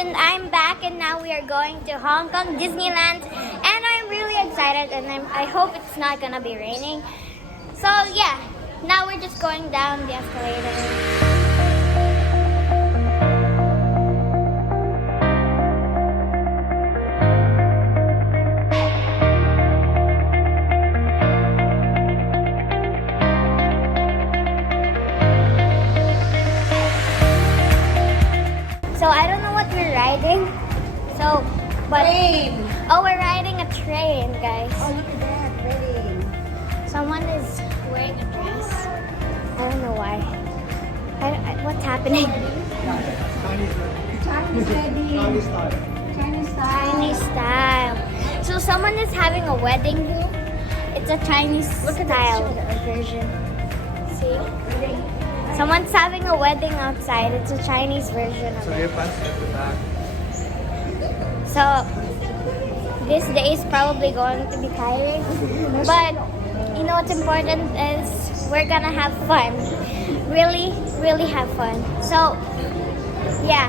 and I'm back, and now we are going to Hong Kong Disneyland, and I'm really excited, and I hope it's not gonna be raining. So yeah, now we're just going down the escalator. So I don't know what we're riding. So, but Train. oh, we're riding a train, guys. Oh, look at that, wedding. Someone is wearing a dress. I don't know why. What's happening? Chinese wedding. Chinese style. Chinese style. So someone is having a wedding here. It's a Chinese style version. See? Someone's having a wedding outside. It's a Chinese version of it. So this day is probably going to be tiring, but you know what's important is we're gonna have fun. Really, really have fun. So yeah.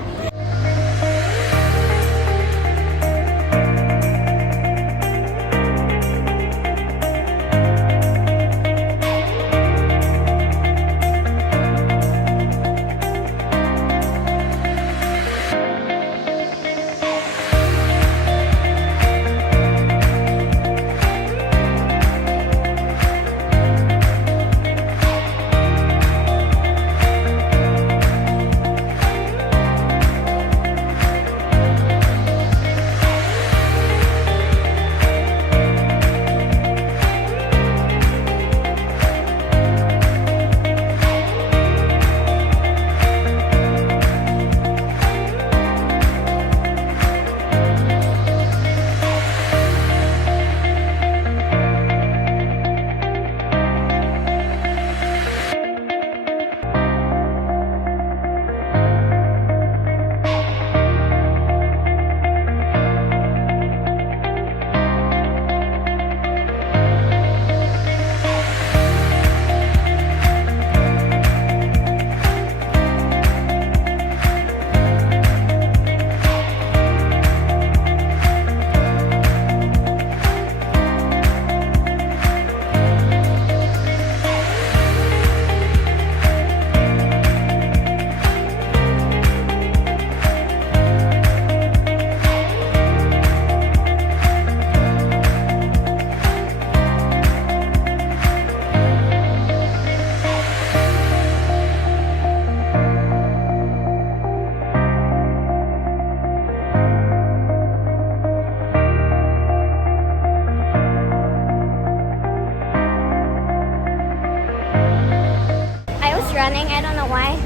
Running. I don't know why.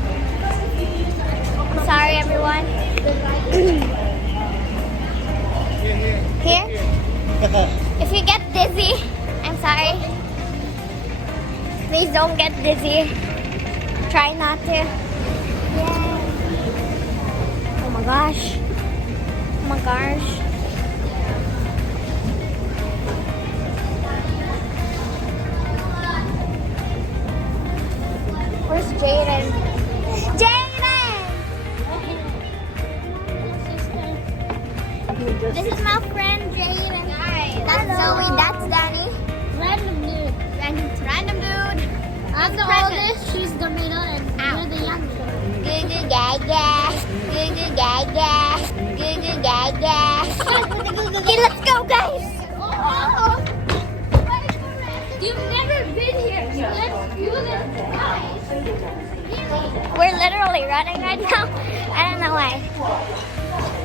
I'm sorry, everyone. Here? If you get dizzy, I'm sorry. Please don't get dizzy. Try not to. Yeah. Oh my gosh. Oh my gosh. Where's Jaden? Jaden! This is my friend Jaden. That's Zoe, that's Danny. Random dude. Random dude. I'm the oldest, she's the middle, and you're the youngest. Goo goo gaga. Goo goo gaga. Goo goo gaga. Okay, let's go, guys. You've never been here, so let's do this, guys. We're literally running right now. I don't know why.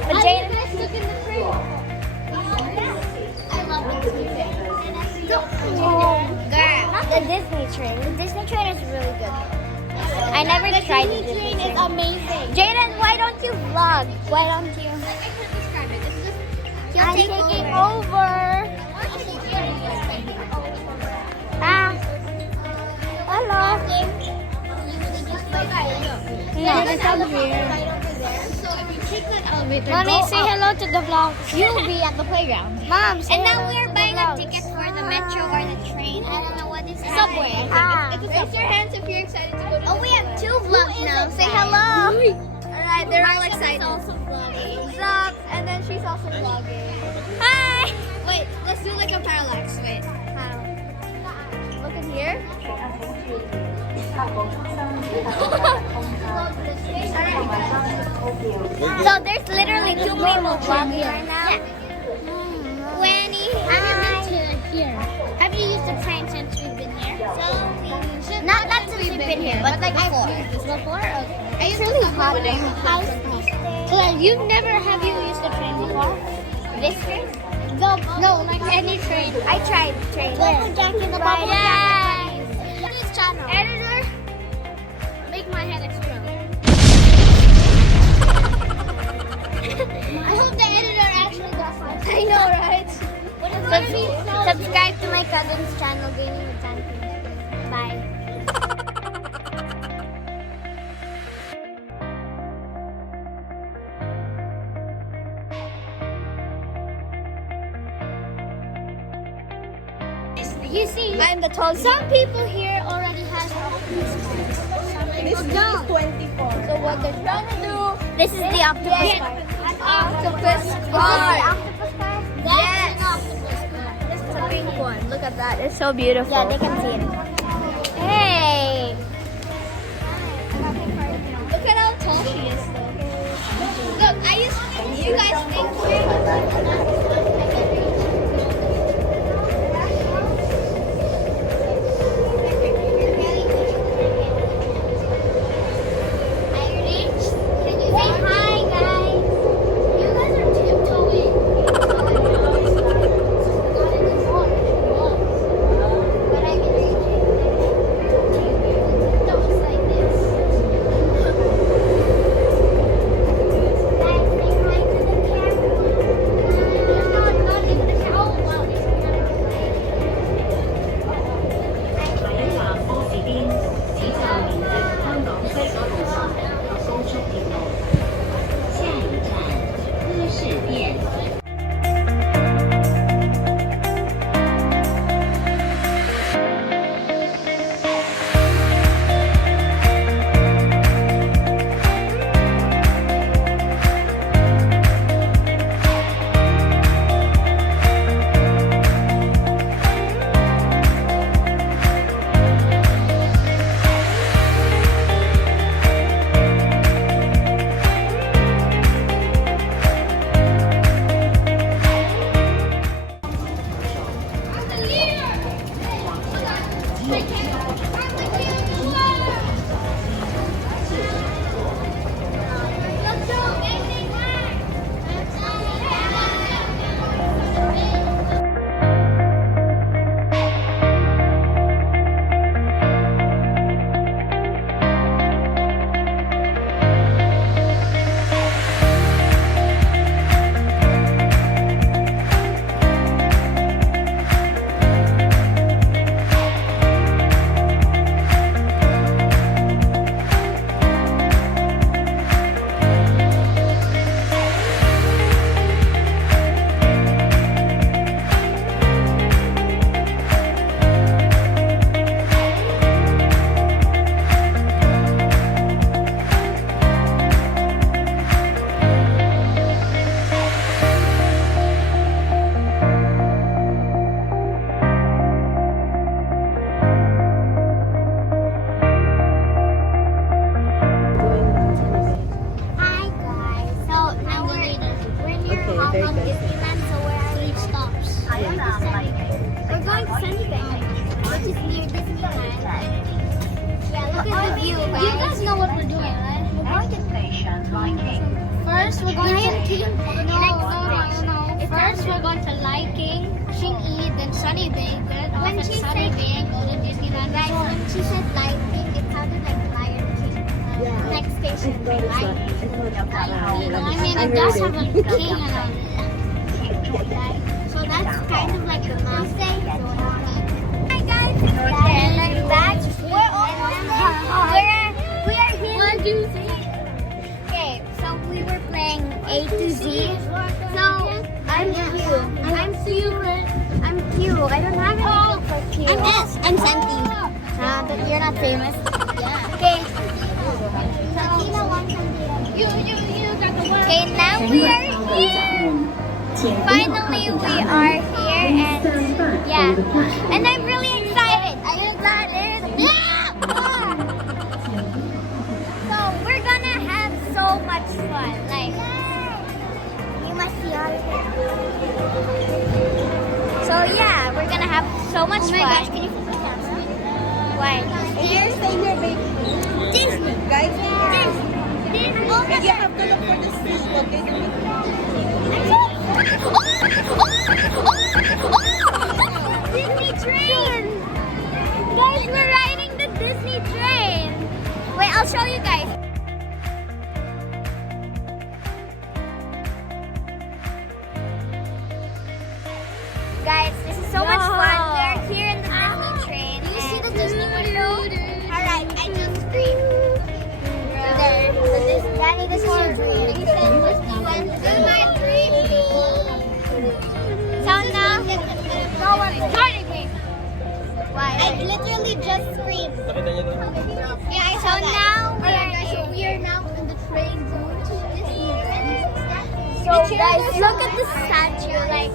But Jaden. Guys, look in the train. I love this music. Girl, not the Disney train. The Disney train is really good. I never tried the Disney train. It's amazing. Jaden, why don't you vlog? Why don't you? I can't describe it. It's just, I'm taking over. Ah. Hello. No, it's over here. So if you take that elevator, Mommy, go say up, hello to the vlog. you'll be at the playground. Mom, say and now hello we're to buying the a vlogs. ticket for the metro or the train. I don't know what is Subway. happening. Ah. Raise your hands if you're excited to go to Oh, we have two vlogs is now. it, Say guys? hello. Alright, they're all Marshall is excited. also vlogging. also vlogging. Hi! Wait, let's do like a parallax. Wait. How? Look in here. So there's literally 2 people vlogging right now. Winnie, have you been to here? Have you used the train since we've been here? Not since we've been here, but like before. Before? Okay. It's really hot in the house. Well, you've never have you used the train before? This train? No, like any train. I tried train. Bubble jacket, the bubble Yes. jacket. This channel. Editor, make my head explode. I hope the editor actually does that. I know, right? Subscribe. Subscribe to my cousin's channel, Gaming with Santi. Bye. You see, I'm the tallest. some people here already has octopus. This is 24. So what they're trying to do, This is the octopus car. an octopus Oh, the car. octopus car? That's an octopus car. This is a pink one. Look at that, it's so beautiful. Yeah, they can see it. Hey! Look at how tall she is, though. Look, you guys think I reached. Can you say hi, guys? you guys are tiptoeing? Not in this hall, But I can reach it. no, it's like this. Guys, say hi to the camera. Not even the shower. Oh, wow. 北站柯士甸，此站連接香港西九龍站及高速鐵路。下一站柯士甸。Hi, guys. So now we're near Hong Kong Disneyland, so we're at 3 stops. We're going to Sunnybank, which is near Disneyland. Yeah, look at the view, You guys. guys know what we're doing, right? First, we're going to no. First, we're going to Lion King, Xing-Yi, then Sunny Bank, then off When at she Sunny said- Bank, go to Disneyland Guys, Resort. when she said Lion King, it sounded like Lion King. Next station, right? I mean, it does have a king and a So that's kind of like the Mustang. Hi guys, and then back. We are here. 1, 2, 3. Okay, so we were playing A to Z. So I'm Q. I'm Q. I'm Q. I don't have anything for Q. I'm S. I'm Santi. But you're not famous. Okay. So You got the one. okay, now we are here. Finally, we are here, and yeah, and I'm really excited. I'm excited. So we're gonna have so much fun. Like, you must see all of it. So yeah, we're gonna have so much fun. Gosh, can you put the camera? Why? Here, stay here, baby. Disney. Guys, Disney. Disney. Oh my you God. have to look for the seat, okay? Disney train! Guys, we're riding the Disney train! Wait, I'll show you guys. Guys, this is so much fun. We're here in the Disney train. Do you see the Disney window? Alright, I just screamed. Danny, this is your dream. This is my dream. So now, no one started me. Why? I literally just screamed. Yeah, I So saw that. now we Alright, are guys, so here. we are now in the train going to Disneyland. So guys, look at the statue. Like,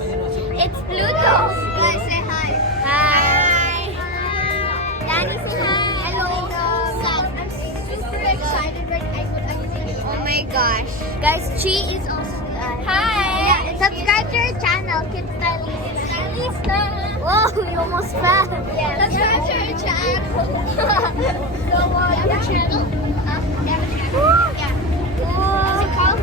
it's Pluto. Guys, say hi. Hi. Danny, say hi. Hello. I'm super excited right now. Oh my gosh. Guys, Chi is also hi. Yeah, Subscribe to our channel, Kids Stylista. Whoa, you almost fell. Yeah. Subscribe to our channel. So, you have a channel? You have a channel? Yeah. What's it called?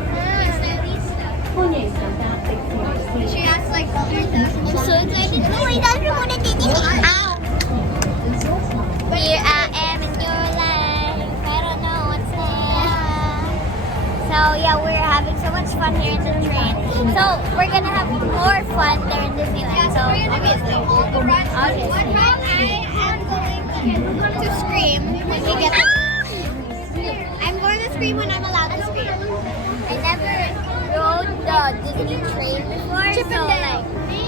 She has like 3,000. I'm so excited. Oh, he doesn't want to do this. Ow. Here I am in your life. I don't know what's next. So yeah, we're having so much fun here in the train. So we're gonna have more fun there in Disneyland. So obviously. One round I am going to scream when we get there. I'm going to scream when I'm allowed to scream. I never rode the Disney train before, Chip so and Dale. like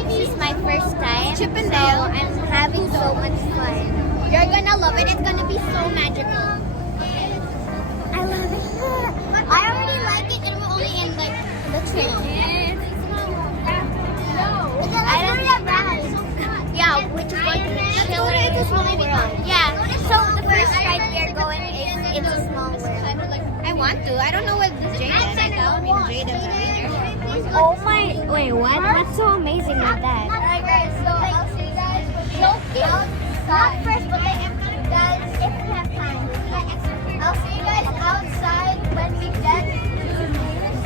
this is my first time. Chip and so Dale. I'm having so much fun. You're gonna love it. It's gonna be so magical. I love it. I already like it, and we're only in like the train. I don't have rides. Yeah, which is going to be Chiller. It's a small world. Yeah. So the first ride we are going is It's a Small World. I want to. I don't know what this Jade is. I mean, Jade is a Oh my! Wait, what? What's so amazing with that? Alright guys, so I'll see you guys outside. Not first, but like guys, if we have time. I'll see you guys outside when we get to the news.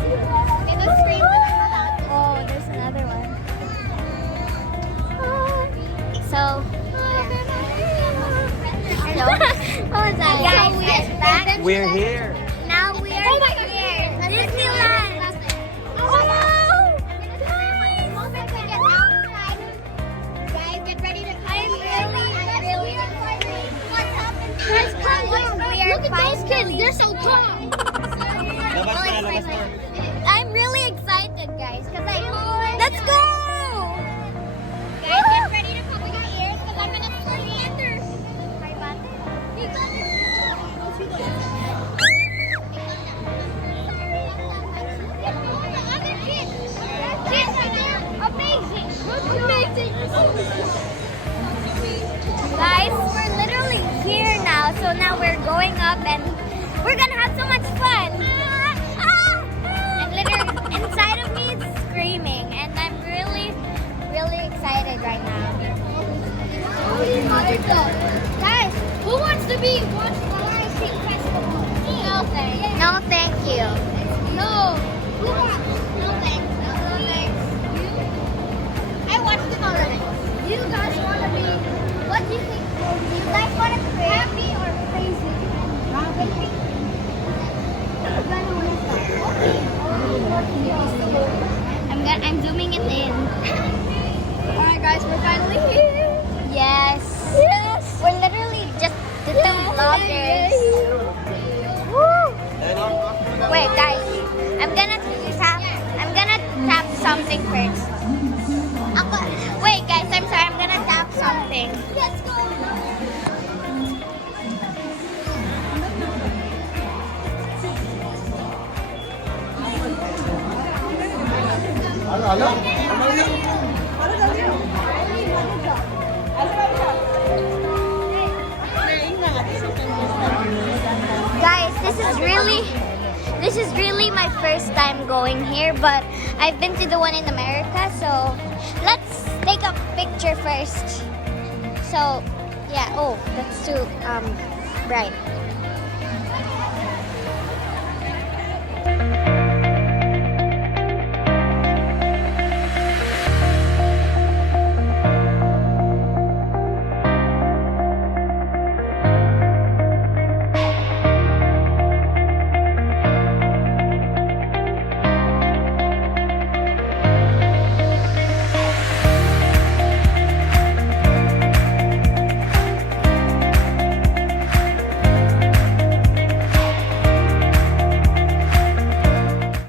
In the screen when I'm allowed to. Oh, there's another one. So. Hello. What was that? Guys, we're back. We're here. Now we are here. Disneyland. Oh! Guys, get ready to I'm really What happened? Guys, come on. We are Look at those kids, finally- they're so tall. I'm really excited, guys, because let's go! Guys, get ready to cover your ears because I'm gonna surrender. Guys, we're literally here now, so now we're going up and we're gonna have so much fun. And literally inside of me it's screaming, and I'm really, really excited right now. Guys, who wants to be watched the Lion King Festival? No thanks. No, thank you. No. Who wants? No thanks. No thanks. You? I watched it already. You guys want to be? What do you think? You guys want to be happy or crazy? Happy. I'm zooming it in. Alright guys, we're finally here. Yes. Yes. We're literally just the two vloggers. Woo. Wait, guys. I'm gonna tap something first. Wait, guys. I'm sorry. I'm gonna tap something. Let's go. Guys, this is really my first time going here, but I've been to the one in America, so let's take a picture first. So, yeah, oh, that's too bright.